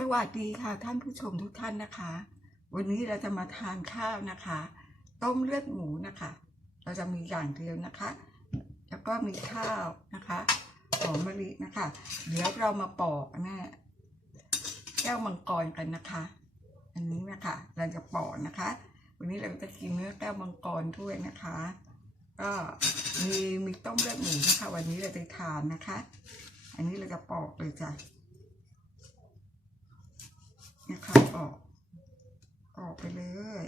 สวัสดีค่ะท่านผู้ชมทุกท่านนะคะ วันนี้เราจะมาทานข้าวนะคะ ต้มเลือดหมูนะคะ เราจะมีอย่างเดียวนะคะ แล้วก็มีข้าวนะคะหอมมะลินะคะ เดี๋ยวเรามาปอกแม่แก้วมังกรกันนะคะ อันนี้นะคะเราจะปอกนะคะ วันนี้เราจะกินเนื้อแก้วมังกรด้วยนะคะ ก็มีมีต้มเลือดหมูนะคะ วันนี้เราจะทานนะคะ อันนี้เราจะปอกเลยจ้ะ นะคะออก ออกไปเลย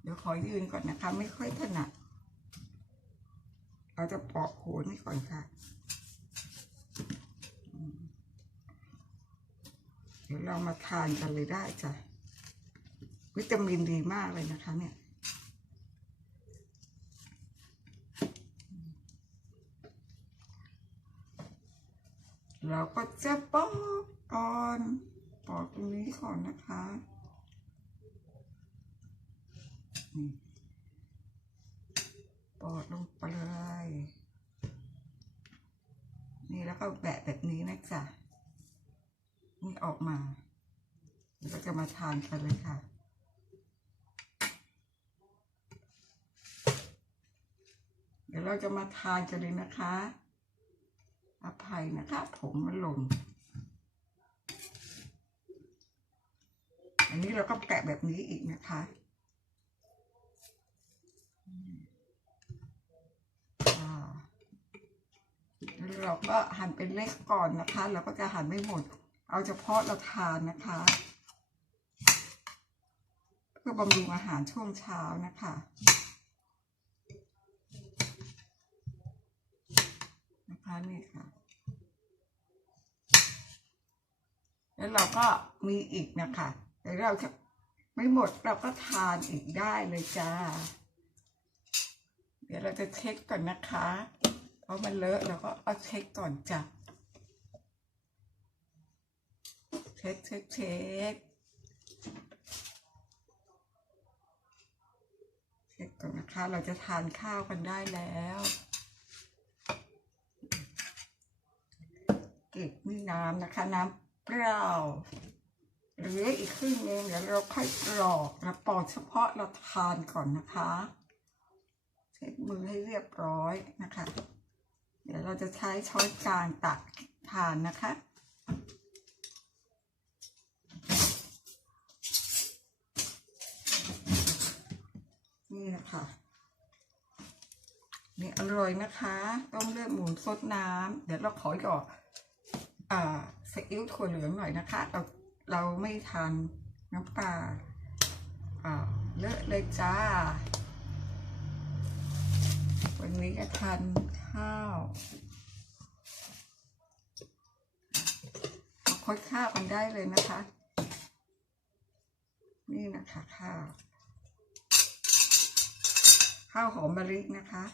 เดี๋ยวขอยืนก่อนนะคะ ไม่ค่อยถนัดเราจะปอกโคนนี่ก่อนค่ะ เดี๋ยวเรามาทานกันเลยได้จ้ะ วิตามินดีมากเลยนะคะเนี่ยเราก็จะปอกก่อน รงนี้ก่อนนะคะนี่ปอกลงไปเลยนี่แล้วก็แบะแบบนี้นะจ๊ะนี่ออกมาเราก็จะมาทานกันเลยค่ะเดี๋ยวเราจะมาทานกันเลยนะคะ อภัยนะคะ ผมมันหล่น อันนี้เราก็แกะแบบนี้อีกนะคะ เราก็หั่นเป็นเล็กก่อนนะคะ เราก็จะหั่นไม่หมด เอาเฉพาะเราทานนะคะ เพื่อบำรุงอาหารช่วงเช้านะคะนะคะนี่ค่ะแล้วเราก็มีอีกนะคะ แต่เราไม่หมดเราก็ทานอีกได้เลยจ้า เดี๋ยวเราจะเช็คก่อนนะคะ เพราะมันเลอะเราก็เอาเช็คก่อนจ้ะเช็คเช็คเช็คเช็คก่อนนะคะ เราจะทานข้าวกันได้แล้วเก็บมีน้ำนะคะ น้ำเปล่า เหรืออีกครึ่งนึงเดี๋ยวเราค่อยปลอกนะปอกเฉพาะเราทานก่อนนะคะเช็ดมือให้เรียบร้อยนะคะ เดี๋ยวเราจะใช้ช้อนกลางตักทานนะคะนี่นะคะนี่อร่อยนะคะ ต้มเลือดหมูซดน้ำเดี๋ยวเราขอหยอดอ่าซีอิ๊วถั่วเหลืองหน่อยนะคะเรา เราไม่ทานน้ำปลาอ่าเลอะเลยจ้า วันนี้จะทานข้าวคดข้าวกันได้เลยนะคะ นี่นะคะข้าว ข้าวหอมมะลินะคะ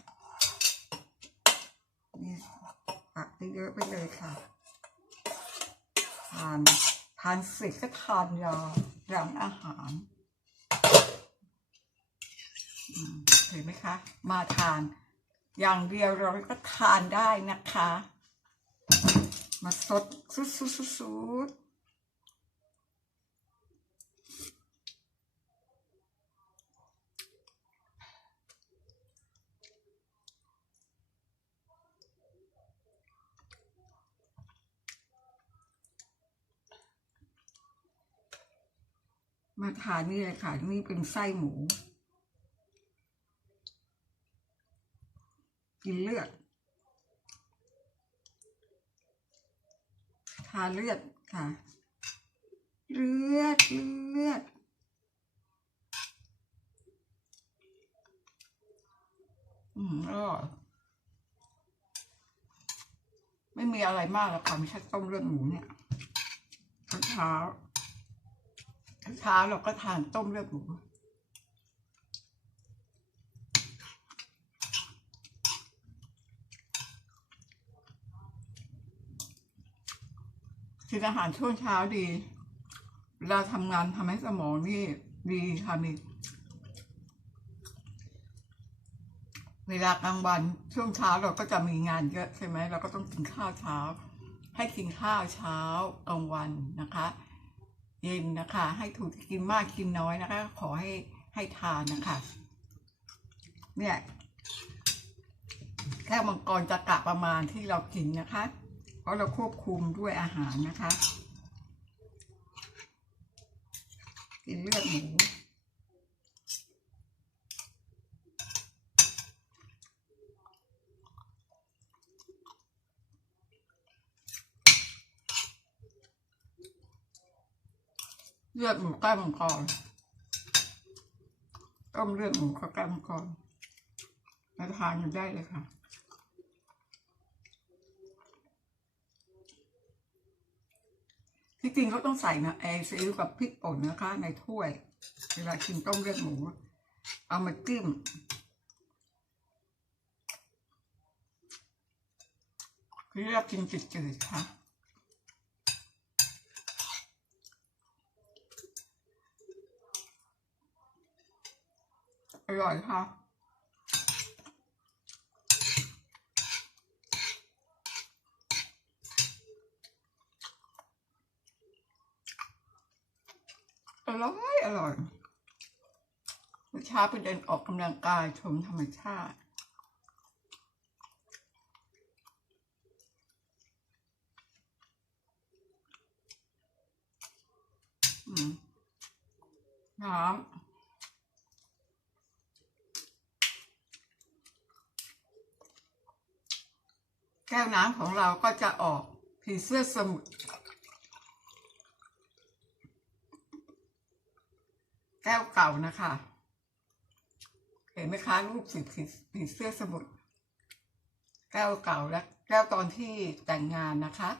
นี่ตักเยอะไปเลยค่ะทาน ทานเสร็จก็ทานยาหลังอาหารเห็นไหมคะ มาทาน อย่างเดียวเราก็ทานได้นะคะ มาสดสุดๆ มาทานนี่เลยค่ะ นี่เป็นไส้หมู กินเลือด ทานเลือดค่ะ เลือดเลือดอืมอร่อยไม่มีอะไรมากหรอกค่ะไม่ใช่ต้มเลือดหมูเนี่ยเช้า เช้าเราก็ทานต้มเลือดหมูกินอาหารช่วงเช้าดีเวลาทำงานทำให้สมองนี่ดีค่ะนี่เวลากลางวันช่วงเช้าเราก็จะมีงานเยอะใช่ไหมเราก็ต้องกินข้าวเช้า ให้กินข้าวเช้ากลางวันนะคะ เย็นนะคะ ให้ถูกกินมากกินน้อยนะคะ ขอให้ให้ทานนะคะ เนี่ยแค่มังกรจะกะประมาณที่เรากินนะคะ เพราะเราควบคุมด้วยอาหารนะคะ กินเลือดหมู เลือดหมูใกล้มังกรต้มเลือดหมูเข้าใกล้มังกรมาทานกันได้เลยค่ะที่จริงเขาต้องใส่นะไอซีอิ๊วกับพริกป่นนะคะ ในถ้วย เวลากินต้มเลือดหมู เอามาจิ้มคือเลือกกินจืดๆค่ะ อร่อยค่ะอร่อยอร่อยเช้าไปเดินออกกำลังกายชมธรรมชาติอืมน้ำ แก้วน้ำของเราก็จะออกผีเสื้อสมุทรแก้วเก่านะคะ เห็นไหมคะรูปสีผีผีเสื้อสมุทรแก้วเก่าและแก้วตอนที่แต่งงานนะคะ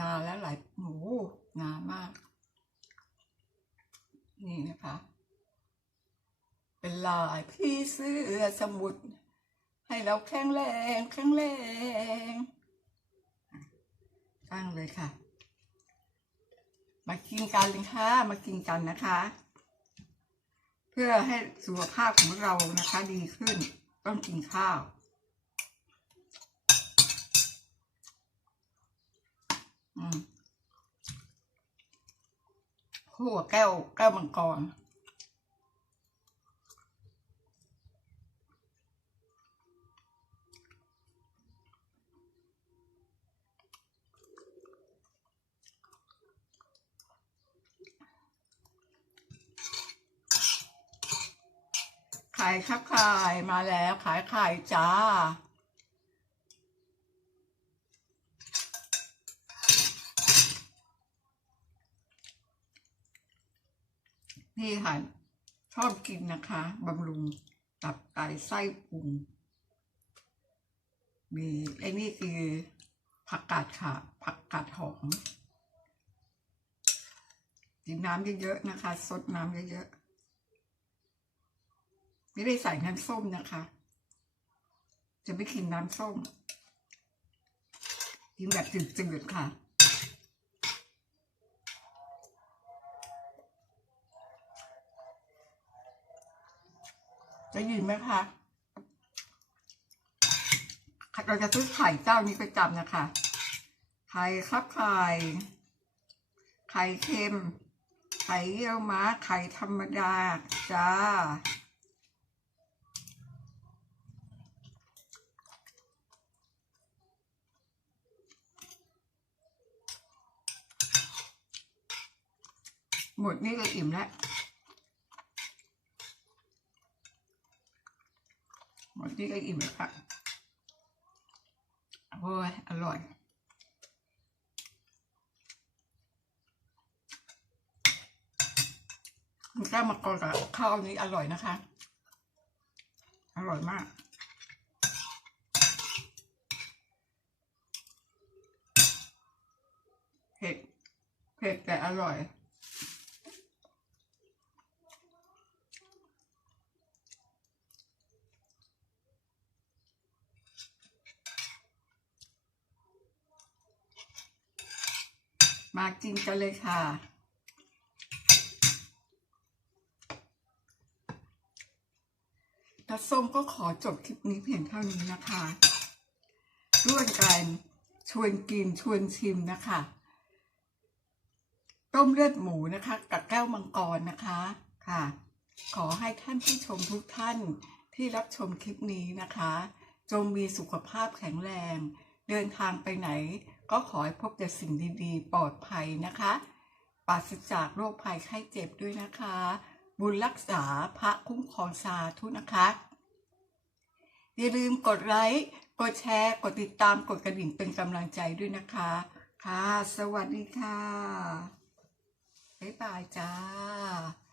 นานแล้วหลายโอ้โหนานมาก นี่นะคะ เป็นลายพี่เสื้อสมุทร ให้เราแข็งแรงแข็งแรงตั้งเลยค่ะ มากินกันเลยค่ะ มากินกันนะคะ เพื่อให้สุขภาพของเรานะคะ ดีขึ้น ต้องกินข้าวอืมคู่กับแก้วแก้วมังกร ขายครับขายมาแล้วขายขายจ้า นี่ค่ะ ชอบกินนะคะบำรุงตับไตไส้พุงมีไอ้นี่คือผักกาดค่ะ ผักกาดหอมกินน้ำเยอะๆนะคะ สดน้ำเยอะๆ ไม่ได้ใส่น้ำส้มนะคะ จะไม่กินน้ำส้มกินแบบจืดๆค่ะจะยินไหมคะเราจะซื้อไข่เจ้านี้ประจำนะคะ ไข่ครับไข่ ไข่เค็ม ไข่เยี่ยวม้า ไข่ธรรมดา จ้า หมดนี่ก็อิ่มแล้วหมดนี่ก็อิ่มแล้วค่ะโอ้ยอร่อยมันก้วมังกรกับข้าวนี้อร่อยนะคะ อร่อยมากเผ็ดเผ็ดแต่อร่อย มากินกันเลยค่ะตาส้มก็ขอจบคลิปนี้เพียงเท่านี้นะคะ ร่วมกันชวนกินชวนชิมนะคะ ต้มเลือดหมูนะคะ กับแก้วมังกรนะคะค่ะ ขอให้ท่านผู้ชมทุกท่านที่รับชมคลิปนี้นะคะ จงมีสุขภาพแข็งแรง เดินทางไปไหน ก็ขอให้พบแต่สิ่งดีๆ ปลอดภัยนะคะปราศจากโรคภัยไข้เจ็บด้วยนะคะ บุญรักษาพระคุ้มครองสาธุนะคะ อย่าลืมกดไลค์ กดแชร์ กดติดตาม กดกระดิ่งเป็นกำลังใจด้วยนะคะ ค่ะ สวัสดีค่ะ บ๊ายบายจ้า